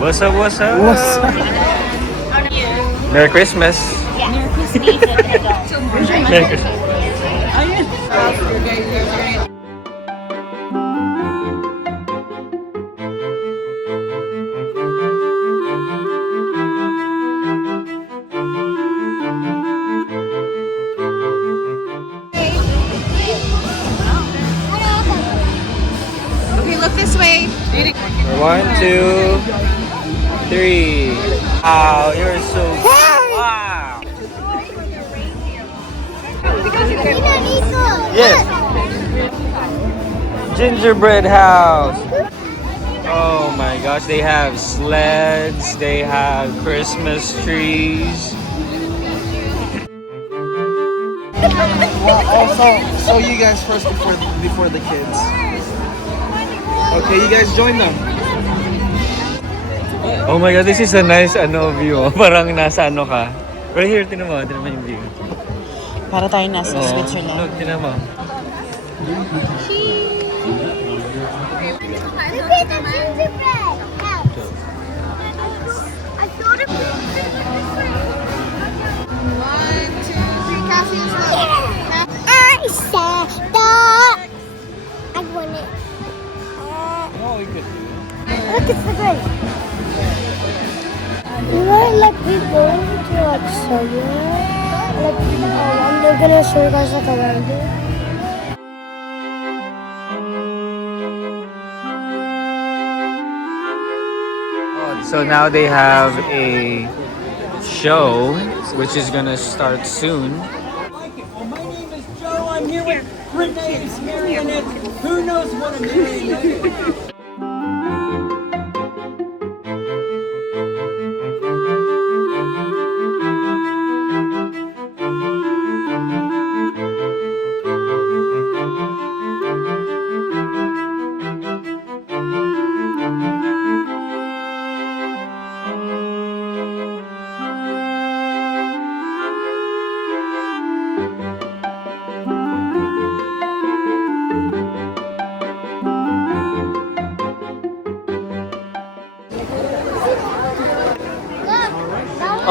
What's up, what's up? What's up? Merry Christmas. Merry Christmas. Merry Christmas. Okay, look this way. 1, 2, 3. Wow, you're so wow. Yes. Gingerbread house. Oh my gosh, they have sleds, they have Christmas trees. Well, also, show you guys first before the kids. Okay, you guys join them. Oh my god, this is a nice view. Parang nasa ka. Right here, tinan mo yung view. Para tayo nasa Oh, Switzerland. look, tinan mo. Look at the gingerbread house. I thought it was 1, 2, 3, Cassie, slow. I said stop. I want it. Oh, you could do it. Look, it's the grape. You might like we go to like somewhere. Like, I'm gonna show you guys like around here. So now they have a show which is gonna start soon. Well, my name is Joe. I'm here with Renee's marionette. Who knows what a marionette is?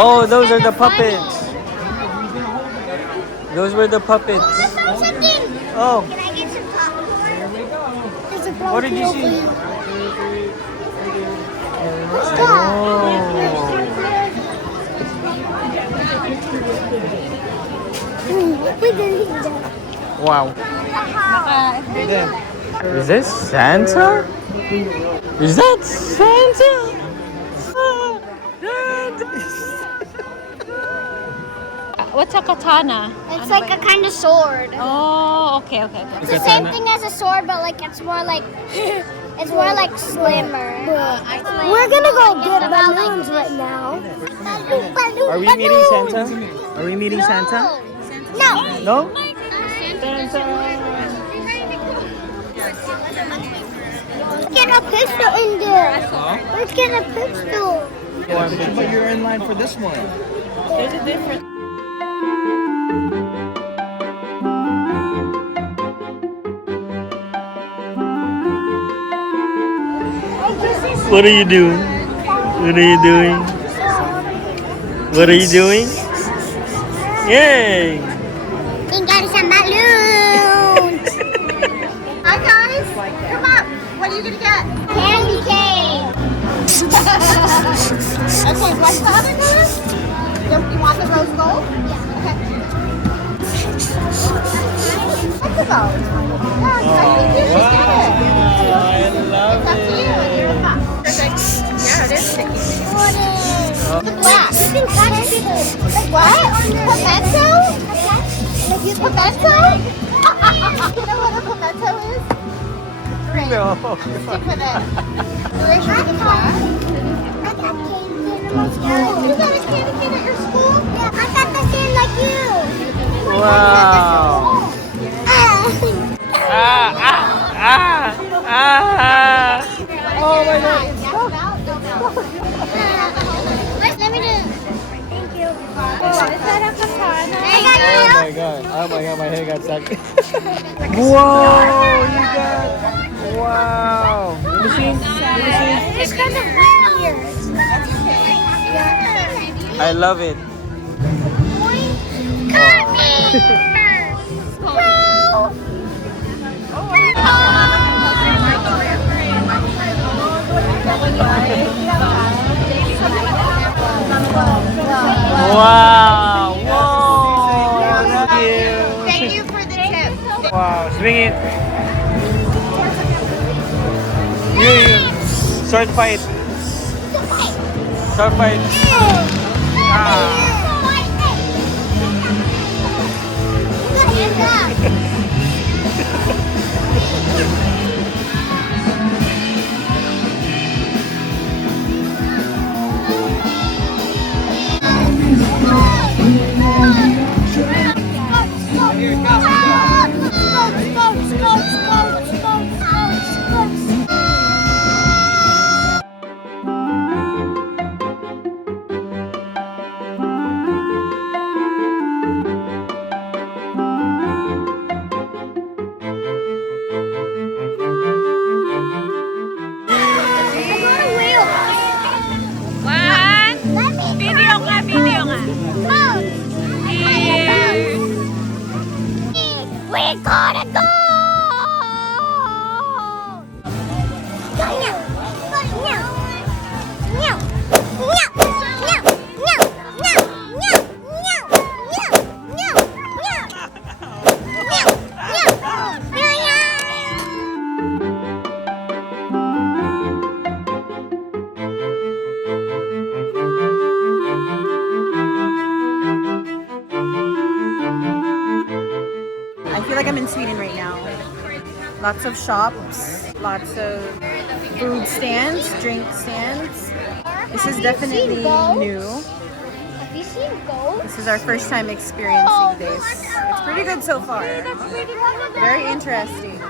Oh, those are the puppets. Those were the puppets. Oh, Can I get some popcorn? There's a what did you see? Oh. Wow. Is this Santa? Is that Santa? What's a katana? It's like a kind of sword. Oh, okay. It's the same thing as a sword, but like it's more like it's more like slimmer. We're gonna go get balloons right now. Are we meeting Santa? Are we meeting Santa? No. No? Let's get a pistol in there. Let's get a pistol. But you're in line for this one. There's a difference. What are you doing? What are you doing? What are you doing? Yay! We got some balloons. Hi guys, come up. What are you gonna get? Candy cane. Okay, what's the other color? You want the rose gold? Okay. What's the gold? Yeah, I think you should get it. I love It's up to you. You're the box. Perfect. Yeah, it is sticky. What is? The black. You can touch it. Like what? Pimento? Pimento? You know what a pimento is? Great. No. Stick with it. Where's your black? I got candy cane. You got a candy cane at your school? Yeah, I got the same like you. Wow. Oh my god. Let me do it. Thank you. Is that a katana? I got Oh my god. Oh my god, my hair got stuck. Whoa, you got. Wow. Let me see. It's kind of weird. I love it. Wow! Whoa! Thank you. Thank you for the tip. Wow! Swing it. You. Sword fight. Sword fight. Ah. We gotta go! I feel like I'm in Sweden right now. Lots of shops, lots of food stands, drink stands. This is definitely new. Have you seen goats? This is our first time experiencing this. It's pretty good so far. Very interesting.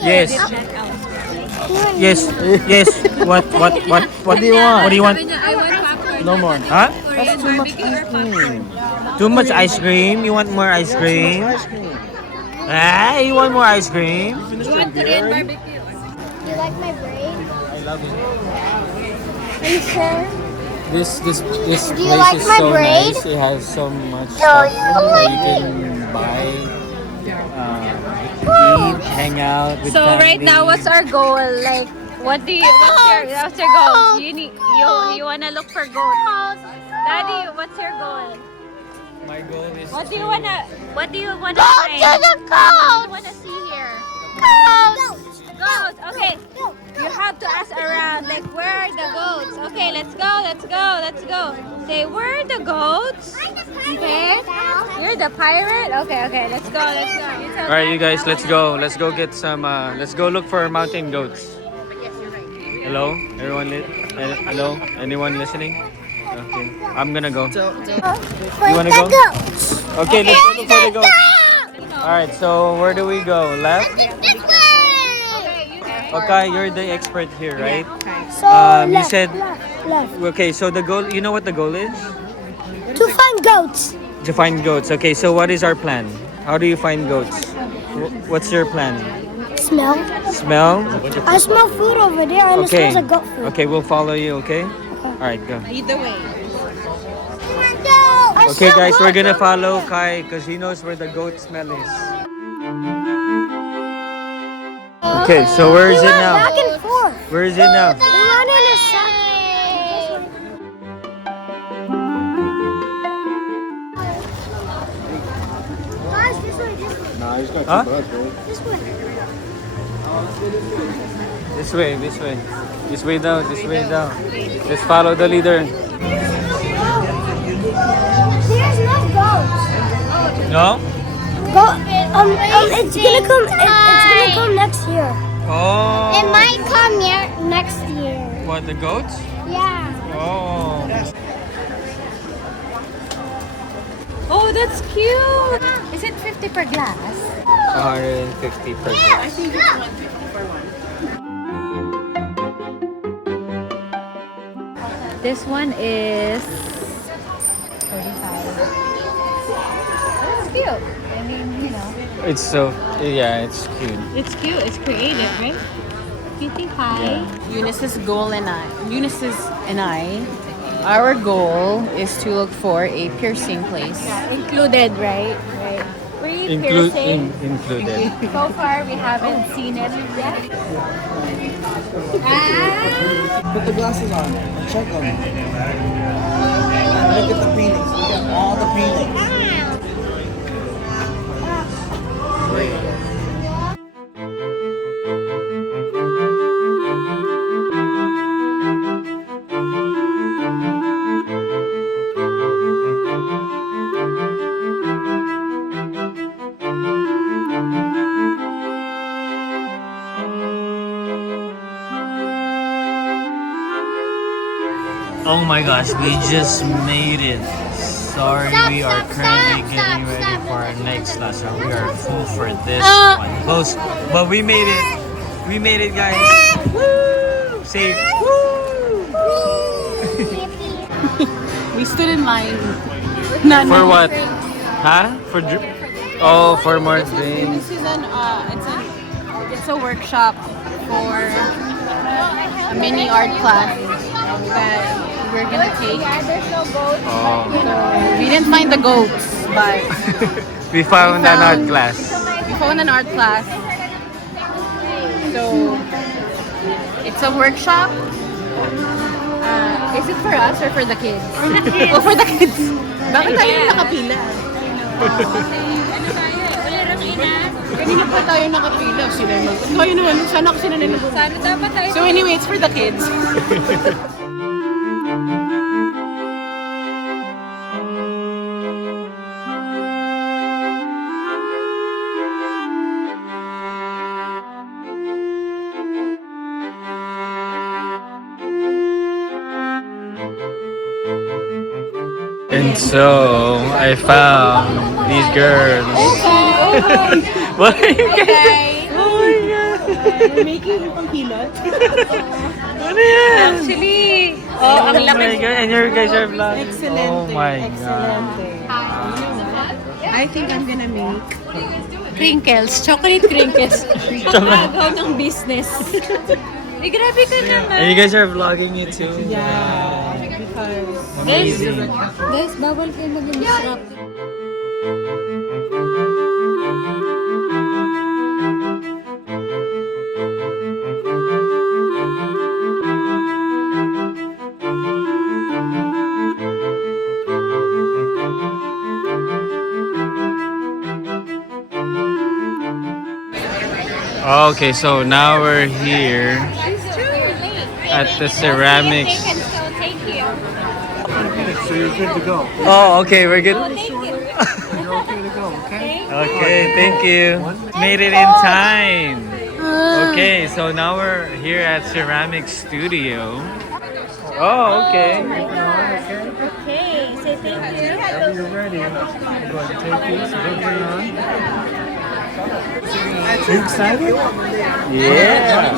Yes. Yes. Yes. What do you want? What do you want? No more. Huh? That's too much ice cream. Too much ice cream? You want more ice cream? Ah, you want more ice cream? You like my braid? I love it. Are you sure? This Do you place like is my so braid? nice. It has so much Oh, stuff you that like you can buy, eat, hang out with So right now, family. what's our goal? Like, what's your goal? You wanna look for goats. Daddy, what's your goal? My goal is What do you wanna Go find? to the What goat! do you wanna see here? Goats! Goats. Okay. You have to ask around. Like, where are the goats? Okay, let's go. Say, where are the goats? Okay. You're the pirate. Okay. Let's go. All right, you guys, let's go. Let's go get some. Let's go look for mountain goats. Hello, everyone. Hello, anyone listening? Okay, I'm gonna go. You wanna go? Okay, let's go look for the goats. All right, so where do we go? Left? Okay, you're the expert here, right? So You said. left. Okay, so the goal. You know what the goal is? To find goats. To find goats. Okay, so what is our plan? How do you find goats? What's your plan? Smell. Smell? I smell food over there and Okay. it smells like goat food. Okay, we'll follow you, okay? Alright, go. Either way. Okay guys, we're gonna follow Kai because he knows where the goat smell is. Okay, so where is it now? Back and forth. Where is it now? We went in a second. Guys, this way. Nah, he's got Huh? too much, bro. This way. This way. This way down, this way down. Let's follow the leader. There's no goats. No? It's gonna come. It's gonna come next year. Oh. It might come here next year. What, the goats? Yeah. Oh. Oh, that's cute. Is it 50 per glass? 150 per glass. This one is 45. That's cute. I mean, you know. It's so, yeah, it's cute. It's cute. It's creative, right? Kitty pie. Eunice's and I, our goal is to look for a piercing place. Included, right? Right. Free piercing. Included. So far, we haven't seen it yet. Put the glasses on. Check them. And look at the paintings. Look at all the paintings. Oh my gosh, we just made it. Sorry, we are currently getting ready for our next lesson. We are full for this one. But we made it. We made it, guys. Woo! Say woo! We stood in line. For what? Huh? For more drinks. This is it's a workshop for a mini art class that we're gonna take. There's no goats. Oh. We didn't find the goats, but We found an art class. we found an art class. So it's a workshop. Is it for us or for the kids? Oh, for the kids. Bakit tayo nakapila? Kanina pa tayo nakapila. Sila naman. Tayo naman. Sana ako sila nanonood. Sana dapat tayo. So anyway, it's for the kids. And so I found these girls. What are you guys? Oh my god! We're making pangkilot. Ano yan? Actually, Oh my god! And your guys are vlogging. Excellent. Oh my god! I think I'm gonna make crinkles. Chocolate crinkles. Pang-agaw ng business. Eh, grabe ka naman. And you guys are vlogging it too. because Amazing. Guys, bawal kayo mag-disrupt. Okay, so now we're here at the ceramics. So you're good to go. Oh, okay, we're good. You're okay to go, okay? Okay, thank you. Made it in time. Okay, so now we're here at Ceramic Studio. Oh, okay. Okay, say thank you. Whenever you're ready, go ahead and take these. Put them on. Are you excited? Yeah.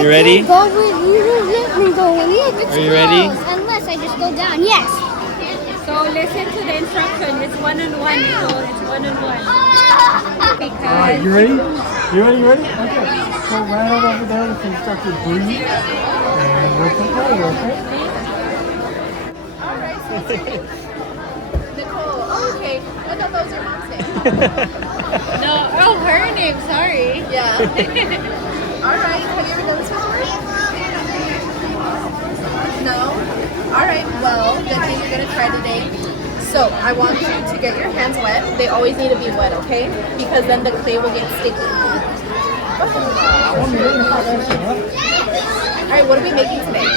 You ready? Go with you. Don't let me go with you. Are you ready? Unless I just go down. Yes. So listen to the instruction. It's one-on-one, Nicole. It's one-on-one. Alright, Because you ready? You ready? You ready? Okay. So right over there with the instructor, breathe. And we'll put play, okay? Nicole. Oh, okay. I thought that was your mom's name. no, oh, her name. Sorry. Yeah. All right. Have you ever done this before? No? All right. Well, good thing you're going to try today. So, I want you to get your hands wet. They always need to be wet, okay? Because then the clay will get sticky. All right, what are we making today?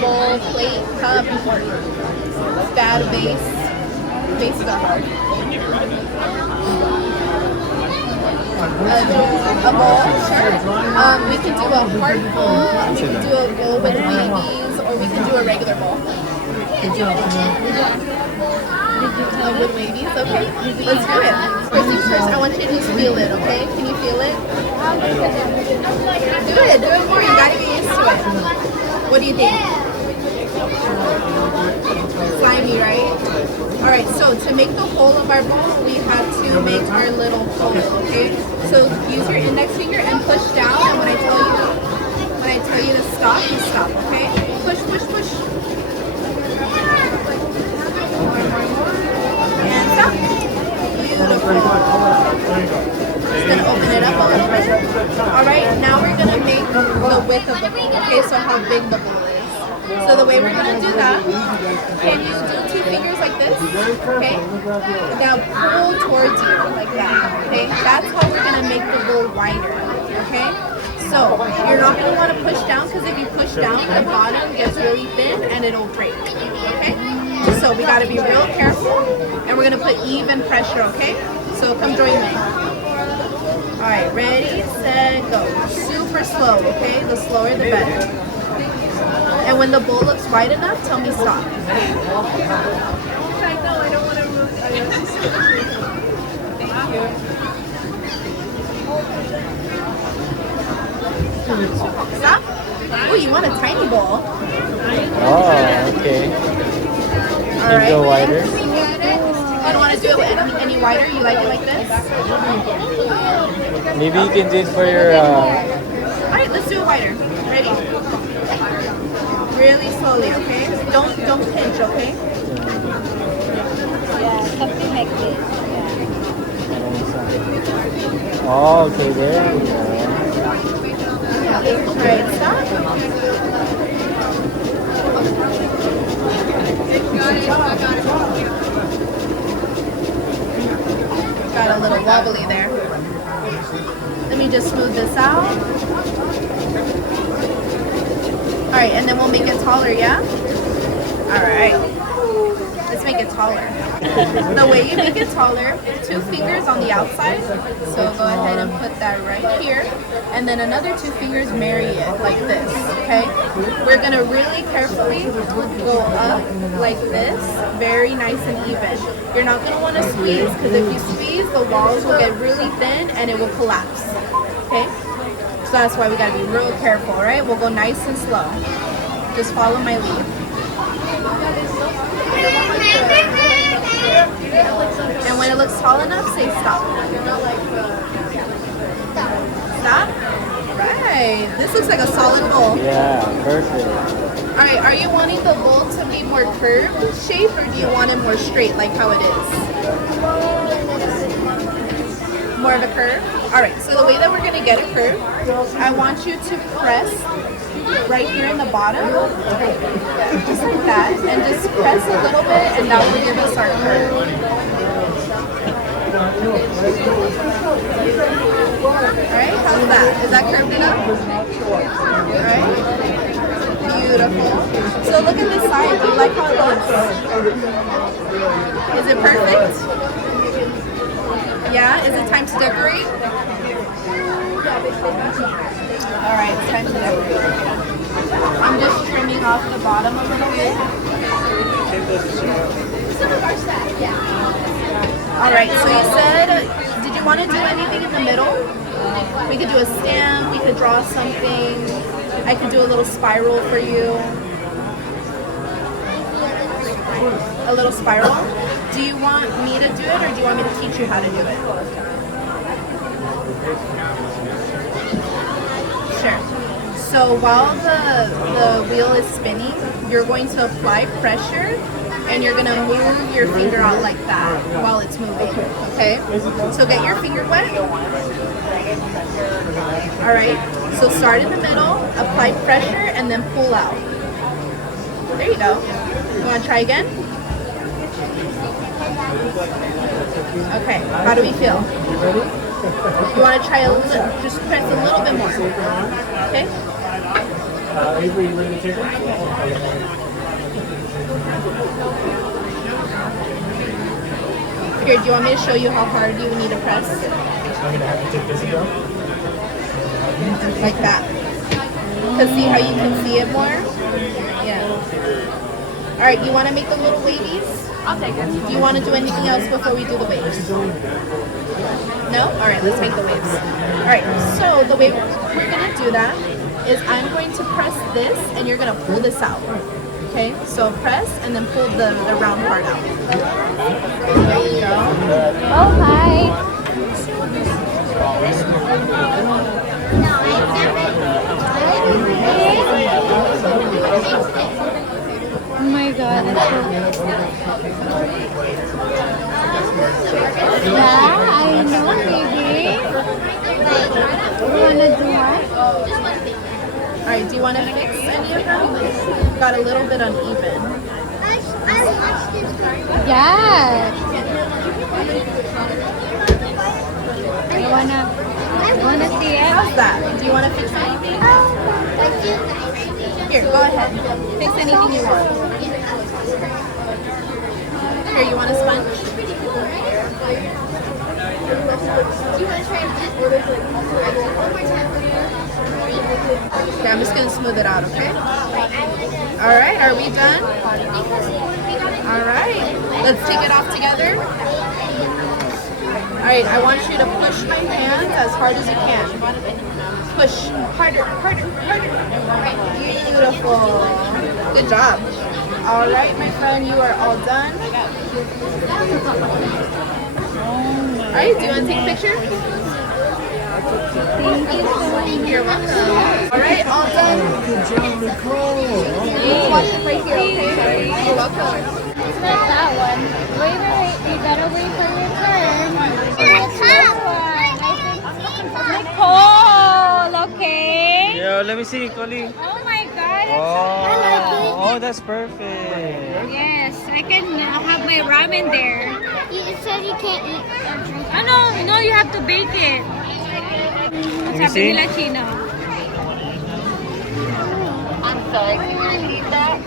Bowl, plate, cup, bad vase. Vase is not hard. A bowl, sure. We can do a heart bowl, we can do a bowl with babies, or we can do a regular bowl. With ladies, okay? Let's do it. First things first, I want you to just feel it, okay? Can you feel it? Do it more. You gotta get used to it. What do you think? Slimy, right? Alright, so to make the hole of our bowl, we have to make our little hole, okay? So use your index finger and push down, and when I tell you to stop, you stop, okay? Push, push, push. And stop. Beautiful. Just gonna open it up a little bit. Alright, now we're gonna make the width of the bowl, okay? So how big the bowl is. So the way we're gonna do that, can you do 2 fingers like this? Okay? Now pull towards you like that. Okay? That's how we're gonna make the bowl wider. Okay? So you're not gonna want to push down because if you push down, the bottom gets really thin and it'll break. Okay? So we gotta be real careful and we're gonna put even pressure, okay? So come join me. Alright, ready, set, go. Super slow, okay? The slower the better. And when the bowl looks wide enough, tell me stop. Stop. Oh, you want a tiny bowl? Oh, okay. All Can right. go wider? You don't want to do it any wider? You like it like this? Maybe you can do it for your. All right, let's do it wider. Ready? Really slowly, okay? Don't pinch, okay? Yeah, something like this. Oh, okay, there we go. Right, stop. Got a little wobbly there. Let me just smooth this out. Alright, and then we'll make it taller, yeah? Alright. Let's make it taller. The way you make it taller, 2 fingers on the outside. So go ahead and put that right here. And then another 2 fingers marry it like this, okay? We're gonna really carefully go up like this, very nice and even. You're not gonna wanna squeeze, because if you squeeze, the walls will get really thin and it will collapse, okay? So that's why we gotta be real careful, right? We'll go nice and slow. Just follow my lead. And when it looks tall enough, say stop. Stop? Right. This looks like a solid bowl. Yeah, perfect. Alright, are you wanting the bowl to be more curved shape or do you want it more straight like how it is? More of a curve? Alright, so the way that we're going to get it curved, I want you to press right here in the bottom, just like that, and just press a little bit and that will give us our curve. Alright, how's that? Is that curved enough? Alright, beautiful. So look at this side, do you like how it looks? Is it perfect? Yeah, is it time to decorate? Alright, it's time to decorate. I'm just trimming off the bottom a little bit. Alright, so you said, did you want to do anything in the middle? We could do a stamp, we could draw something. I could do a little spiral for you. A little spiral? Do you want me to do it or do you want me to teach you how to do it? Sure. So while the wheel is spinning, you're going to apply pressure and you're going to move your finger out like that while it's moving, okay? So get your finger wet. Alright, so start in the middle, apply pressure, and then pull out. There you go. You want to try again? Okay, how do we feel? You want to try a little, just press a little bit more. Okay? Avery, you ready to take it? Here, do you want me to show you how hard you need to press? I'm going to have to take this down. Like that. To see how you can see it more? Yeah. All right, you want to make the little wavies? I'll take it. Do you want to do anything else before we do the waves? No? All right, let's make the waves. All right, so the way we're going to do that is I'm going to press this and you're going to pull this out. Okay, so press and then pull the round part out. There you go. Oh, hi. Oh my god, that's so yeah, I know, baby. You wanna do what? Alright, do you want to fix any of them? Got a little bit uneven. Yeah. You wanna see it? How's that? Do you want to fix anything? Here, go ahead. Fix anything you want. Here, you want a sponge? Okay, I'm just going to smooth it out, okay? Alright, are we done? Alright, let's take it off together. Alright, I want you to push my hands as hard as you can. Push harder, harder, harder. Beautiful. Good job. Alright, my friend, you are all done. Alright, do you want to take a picture? Thank you so much. You're welcome. Alright, all done. Let's watch it right here, okay? You're welcome. It's not that one. Wait. You gotta wait for your turn. It's this one. I think Nicole, okay? Yo, let me see, Colleen. Oh my god, it's Oh, that's perfect. yes, I can have my ramen there. It says you can't eat. Oh no, you have to bake it. me Sabi see. nila Chino. I'm sorry, can you repeat that?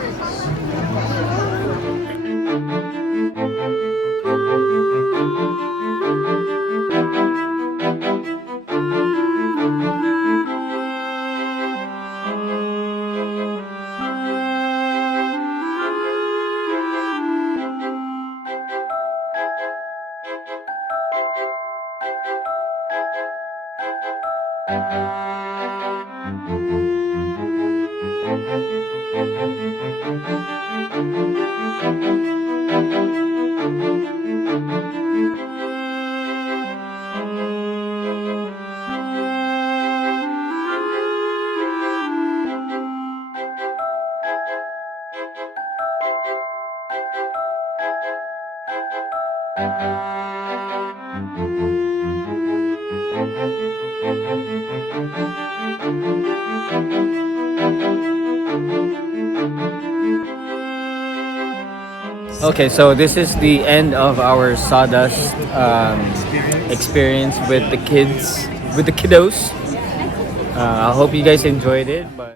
Okay, so this is the end of our Sawdust experience with the kids, with the kiddos. I hope you guys enjoyed it. But